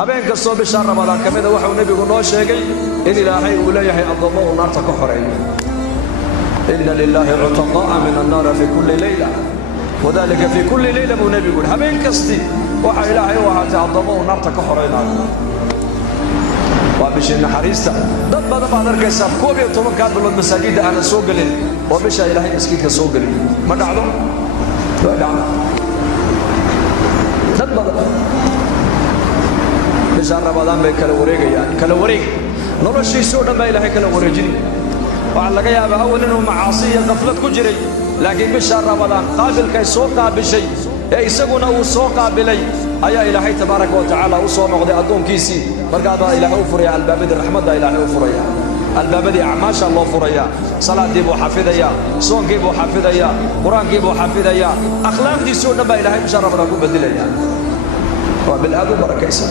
habeen kastoo bisha Ramadaan kamida waxa nabigu noo sheegay in Ilaahay uu leeyahay adoomo uu naarta ka xoreeyo inna lillahi utaqaa min an-nar fi kulli layla wadalika fi kulli layla mu nabigu habeen kasti waxa Ilaahay uu haatay adoomo uu naarta ka xoreeyo وبشي نحريستا dad badan baad arkaysaa 12 ka bilood masaajida aan soo galin oo bisha Ilaahay miskiinka soo galin ma dhacdo dad badan bisha Ramadaan bay kala wareegayaan kala wareeg noloshiisa oo dhan baa Ilaahay kala wareejin waxa laga yaabaa awal inuu macaasiyo qaflad ku jiray laakiin bisha Ramadaan qaabilkay soo qaabishay ee isaguna uu soo qaabilay ayaa Ilaahay tabaaraka wa tacaala u soo noqday adoonkiisii markaaba Ilaahay u furaya albaabada raxmadda Ilaahay u furaya albaabada acmaasha loo furaya salaadii buu xafidaya soonkii buu xafidaya quraankii buu xafidaya akhlaaqdiisa oo dhan baa Ilaahay bisha Ramadaan ku beddelaya waa bil aad u barakaysan